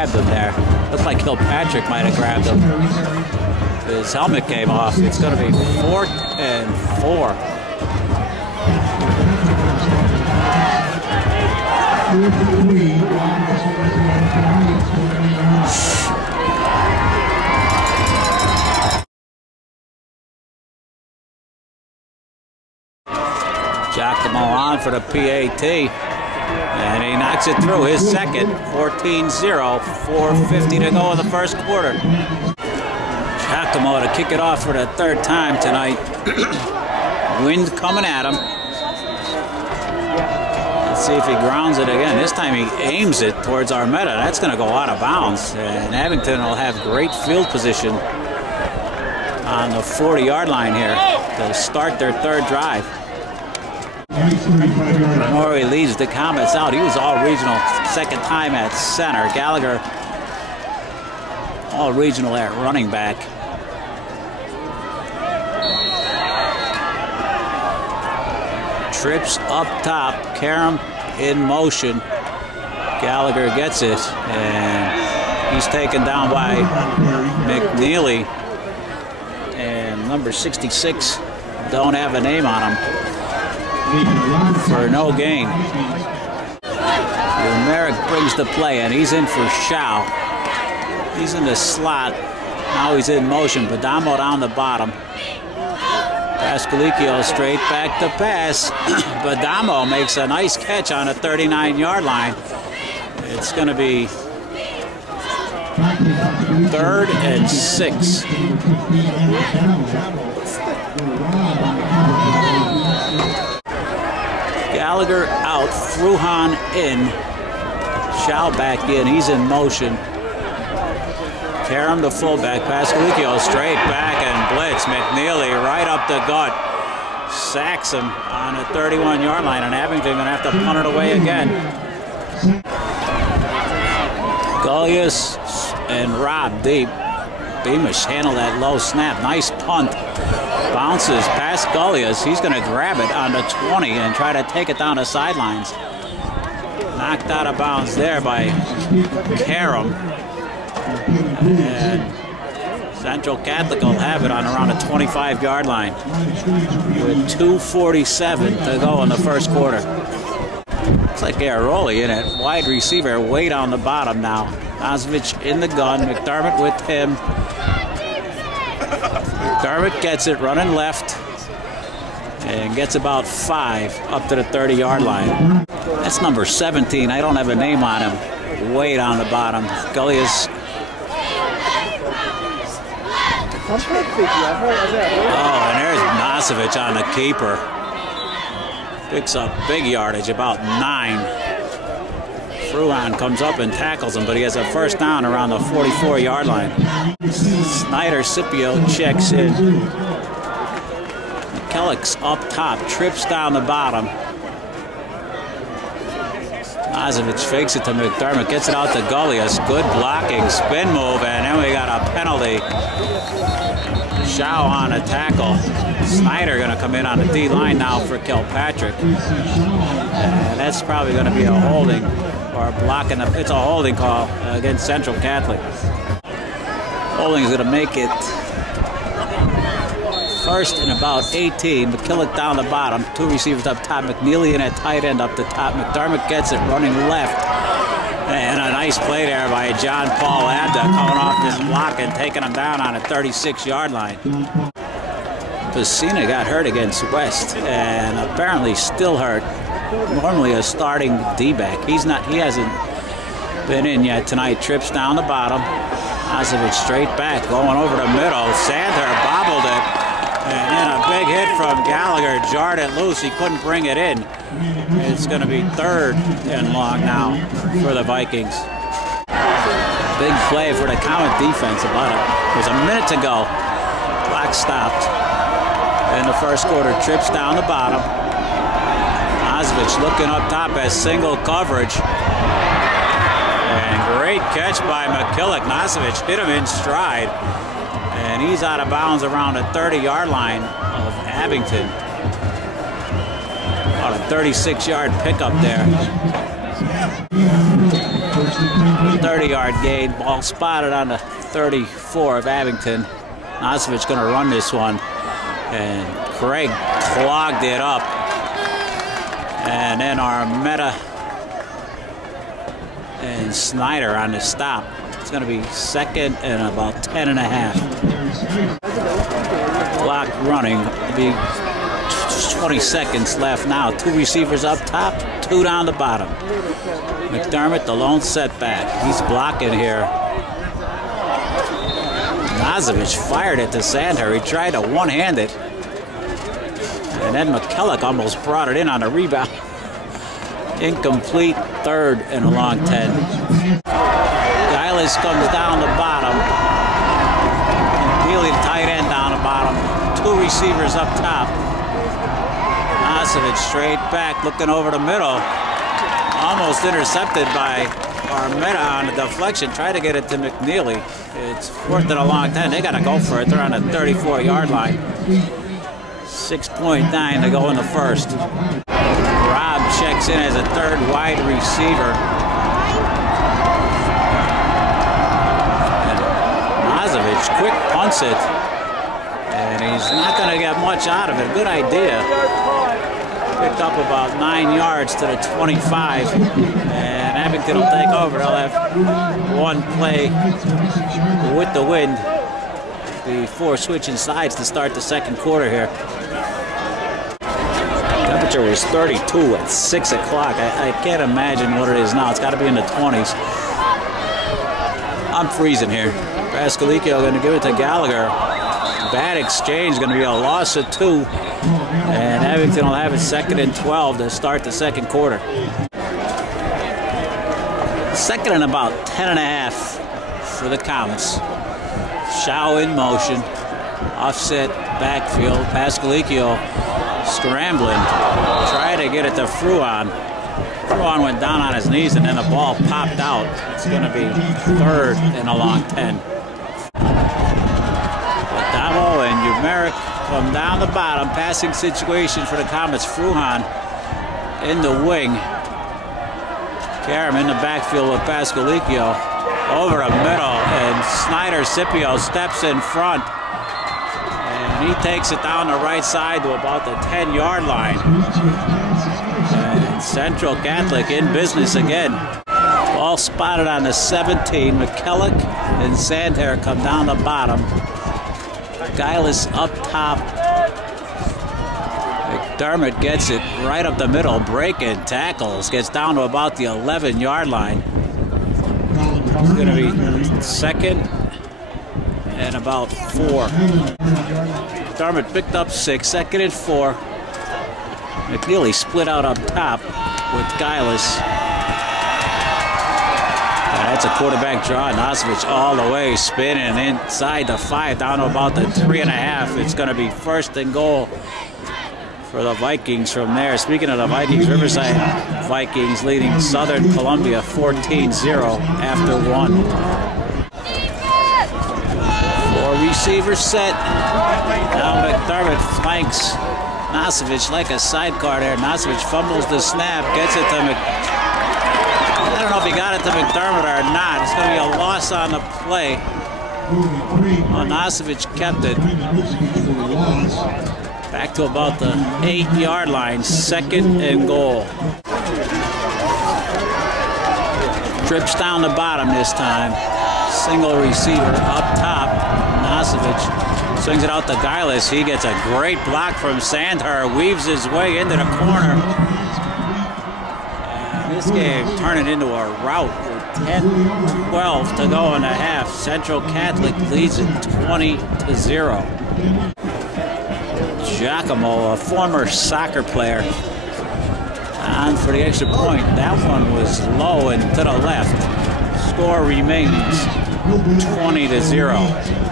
grabbed him there. Looked like Kilpatrick might have grabbed him. His helmet came off. It's going to be 4th and 4. Giacomo on for the PAT, and he knocks it through. His second, 14-0, 4:50 to go in the first quarter. Giacomo to kick it off for the 3rd time tonight. Wind coming at him. Let's see if he grounds it again. This time he aims it towards Armetta. That's going to go out of bounds, and Abington will have great field position on the 40-yard line here to start their 3rd drive. Murray leads the Comets out. He was all regional 2nd time at center. Gallagher all regional at running back. Trips up top. Karam in motion. Gallagher gets it, and he's taken down by McNeely. And number 66 don't have a name on him. For no gain. Merrick brings the play, and he's in for Shao. He's in the slot. Now he's in motion. Badamo down the bottom. Pascalicchio straight back to pass. Badamo makes a nice catch on a 39-yard line. It's going to be 3rd and 6. Gallagher out, Fruhan in, Shao back in, he's in motion. Karam the fullback, Pascalicchio straight back and blitz. McNeely right up the gut, sacks him on a 31-yard line, and Abington gonna have to punt it away again. Gullius and Rob deep. Beamish handled that low snap, nice punt. Bounces past Gullius. He's going to grab it on the 20 and try to take it down the sidelines. Knocked out of bounds there by Karam. And Central Catholic will have it on around the 25-yard line with 2:47 to go in the first quarter. Looks like Garroli in it. Wide receiver way down the bottom now. Osvich in the gun. McDermott with him. McDermott gets it running left and gets about 5 up to the 30-yard line. That's number 17. I don't have a name on him. Way down the bottom. Gullius. Oh, and there's Nosovich on the keeper. Picks up big yardage, about 9. Fruhan comes up and tackles him, but he has a first down around the 44-yard line. Snyder Scipio checks in. McKellick's up top, trips down the bottom. Nosovich fakes it to McDermott, gets it out to Gullius. Good blocking, spin move, and then we got a penalty. Shao on a tackle. Snyder going to come in on the D-line now for Kilpatrick. And that's probably going to be a holding or blocking. It's a holding call against Central Catholic. Holding is going to make it 1st and about 18. McKillick down the bottom. 2 receivers up top. McNeely in at tight end up the top. McDermott gets it running left. And a nice play there by John Paul Abda coming off this block and taking him down on a 36-yard line. Pacina got hurt against West and apparently still hurt. Normally a starting D-back. He hasn't been in yet tonight. Trips down the bottom. Osovich straight back, going over the middle. Sandler bobbled it. And then a big hit from Gallagher, jarred it loose. He couldn't bring it in. It's going to be 3rd and long now for the Vikings. Big play for the Comet defense. There's a minute to go. Clock stopped in the first quarter. Trips down the bottom. Osvich looking up top as single coverage. And great catch by McKillick. Nosovich hit him in stride. And he's out of bounds around the 30-yard line of Abington. About a 36-yard pickup there. 30-yard gain. Ball spotted on the 34 of Abington. Nosovich going to run this one. And Craig clogged it up. And then Armetta and Snyder on the stop. It's going to be second and about 10 and a half. Clock running. It'll be 20 seconds left now. 2 receivers up top, 2 down the bottom. McDermott, the lone setback. He's blocking here. Nosovich fired it to Sander. He tried to one-hand it. And then McKellick almost brought it in on a rebound. Incomplete, 3rd and a long 10. Giles comes down the bottom. Neely, the tight end, down the bottom. 2 receivers up top. Nosovich straight back, looking over the middle. Almost intercepted by Armetta on the deflection. Tried to get it to McNeely. It's 4th and a long 10. They got to go for it. They're on the 34-yard line. 6.9 to go in the first. Robb checks in as a 3rd wide receiver. And Nosovich quick punts it. And he's not going to get much out of it. Good idea. Picked up about 9 yards to the 25. And Abington will take over. They'll have 1 play with the wind before switching sides to start the second quarter here. Temperature was 32 at 6 o'clock. I can't imagine what it is now. It's got to be in the 20s. I'm freezing here. Pascalicchio going to give it to Gallagher. Bad exchange, going to be a loss of 2. And Abington will have it 2nd and 12 to start the second quarter. 2nd and about 10 and a half for the Comets. Shaw in motion. Offset backfield. Pascalicchio scrambling. Try to get it to Fruan. Fruan went down on his knees and then the ball popped out. It's going to be 3rd and a long 10. Adamo and Umeric come down the bottom. Passing situation for the Comets. Fruhan in the wing. Karam in the backfield with Pascalicchio. Over the middle, and Snyder Scipio steps in front. And he takes it down the right side to about the 10-yard line. And Central Catholic in business again. Ball spotted on the 17. McKellick and Sandhair come down the bottom. Giles up top. McDermott gets it right up the middle, breaking tackles. Gets down to about the 11-yard line. It's going to be 2nd and about 4. McDermott picked up 6, 2nd and 4. McNeely split out up top with Giles. That's a quarterback draw. Nosovich all the way, spinning inside the 5, down to about the 3.5. It's going to be 1st and goal for the Vikings from there. Speaking of the Vikings, Riverside Vikings leading Southern Columbia 14-0 after 1. 4 receivers set. Now McDermott flanks Nosovich like a sidecar there. Nosovich fumbles the snap, gets it to I don't know if he got it to McDermott or not. It's going to be a loss on the play. Well, Nosovich kept it. Back to about the 8-yard line, 2nd and goal. Trips down the bottom this time. Single receiver up top. Nosovich swings it out to Giles. He gets a great block from Sandher. Weaves his way into the corner. And this game turning into a rout with 10-12 to go in the half. Central Catholic leads it 20-0. Giacomo, a former soccer player, on for the extra point. That one was low and to the left. Score remains 20-0.